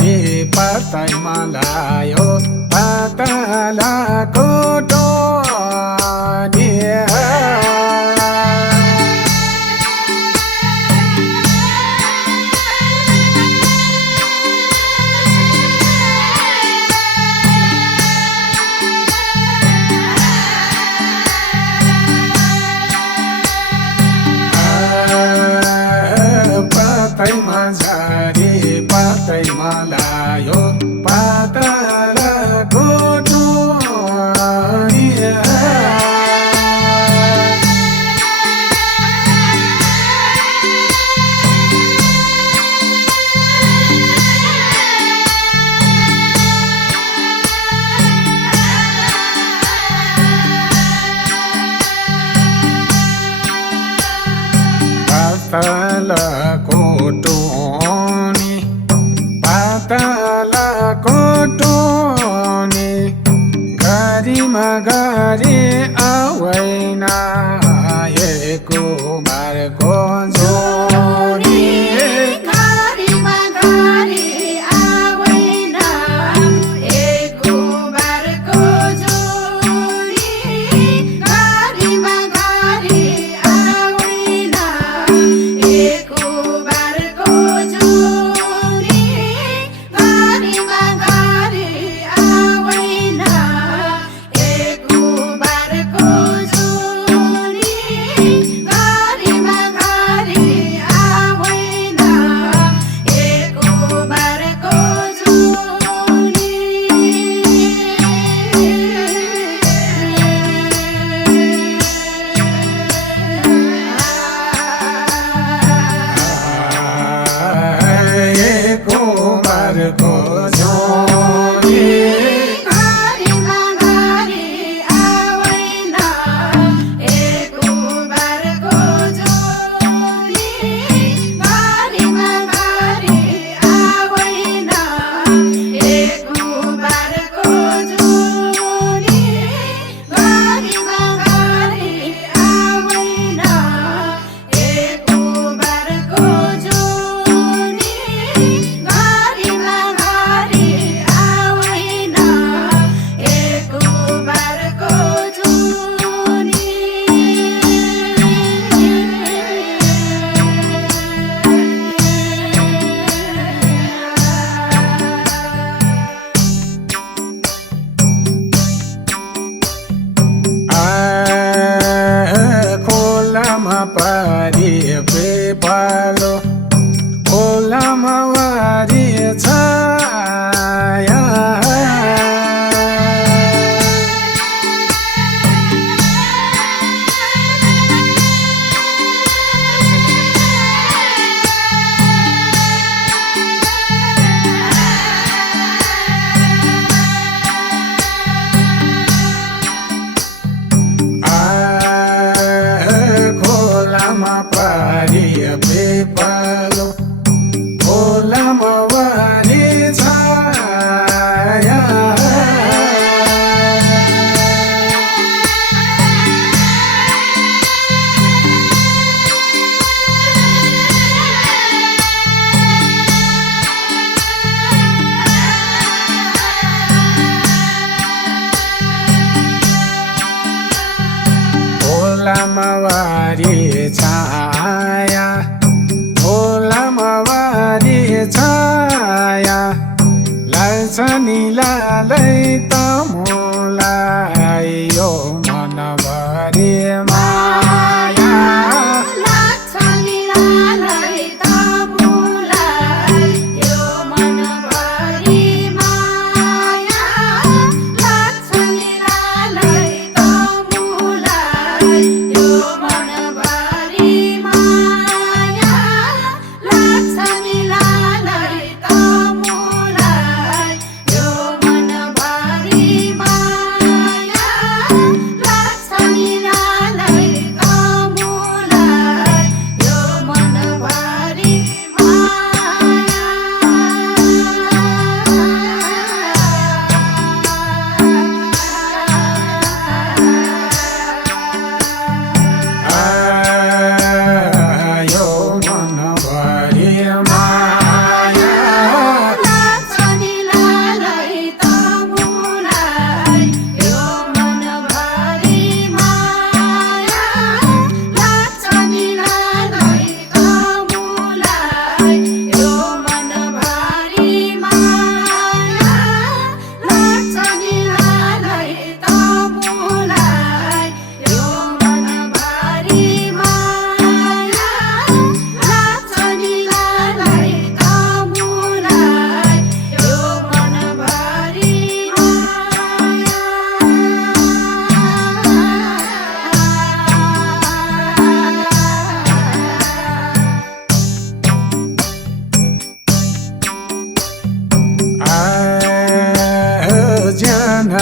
झरी पातैमा लायो पातलाको टोनी पातैमा झरी पातैमा लायो पातलाको टोनी पातलाको टोनी पातलाको टोनी घरीमा घरी आउँदैन एको बारको जोडी घरीमा घरी आउँदैन एको बारको जोडी घरीमा घरी आउँदैन एको बारको जोडी घरीमा घरी आउँदैन एको बारको जोडी घरीमा घरी आउँदैन एको बारको एको बारको जोडी घरीमा घरी आउँदैन एको बारको जोडी घरीमा घरी आउँदैन एको बारको जोडी घरीमा घरी आउँदैन एको बारको जोडी घरीमा घरी आउँदैन एको बारको खोलामा पारी पेपालो खोलामा वारी छाया खोलामा पारी पेपालो खोलामा वारी छाया खोलामा वारी छाया खोलामा वारी छाया लाग्छ नि लालै त मोलाई यो मनभरि माया लाग्छ नि लालै त मोलाई यो मनभरि माया लाग्छ नि लालै त मोलाई यो मनभरि माया लाग्छ नि लालै त मोलाई यो मनभरि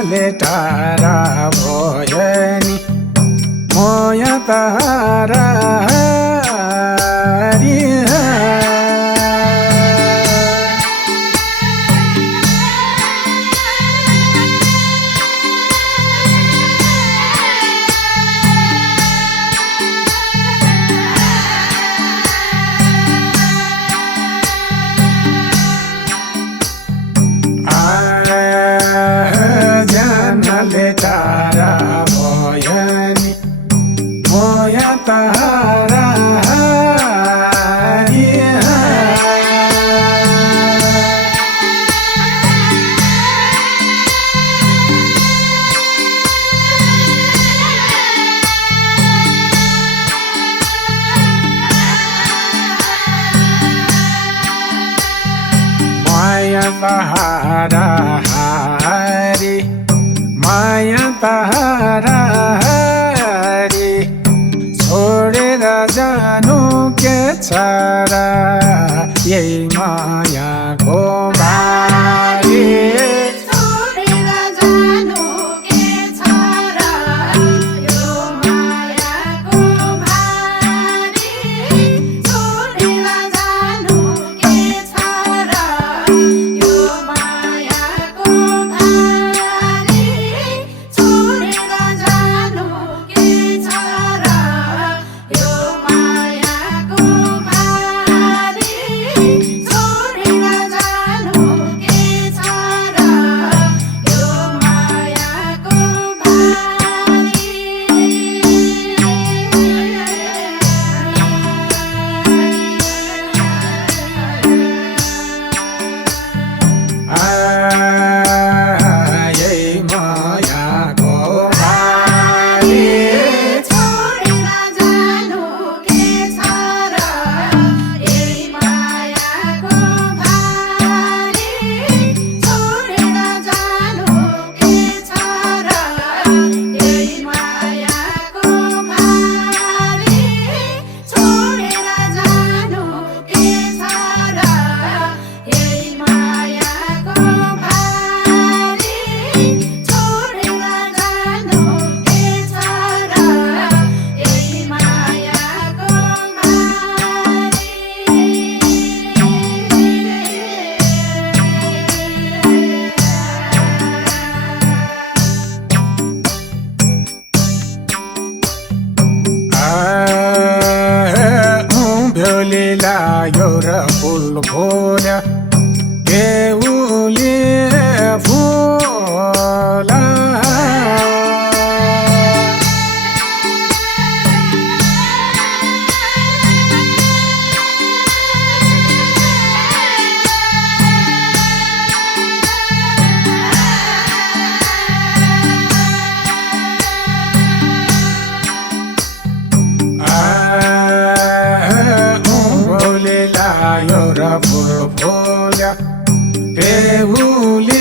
जानले टाढा भयो नि मोया तारा हरि जानले टाढा भयो नि मोया तारा हरि माया तारा हरि माया तारा हरि छोडेर जानु के छ र यही मायाको भारी छोडेर जानु के छ र यो मायाको भारी छोडेर जानु के छ र यो मायाको भारी छोडेर जानु के छ र यो मायाको भारी छोडेर जानु के छ र यो मायाको यही मायाको भारी छोडेर जानु के छ र यही मायाको भारी छोडेर जानु के छ र यही मायाको भारी छोडेर जानु के छ र यही मायाको भारी छोडेर जानु के छ र यही मायाको उभ्योले लाग्यो र फुल खोल्यो बेहुली फुल उभ्योले लाग्यो र फुल खोल्यो बेहुली